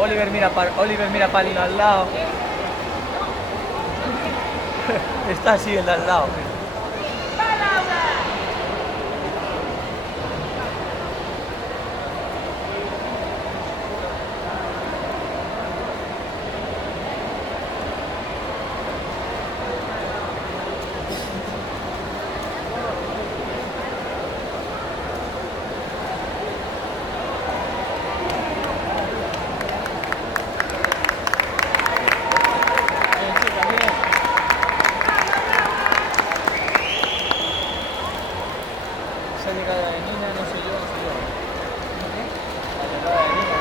Oliver mira para el al lado. Está así el de al lado. Esa llegada de Nina, no sé yo. La llegada de Nina.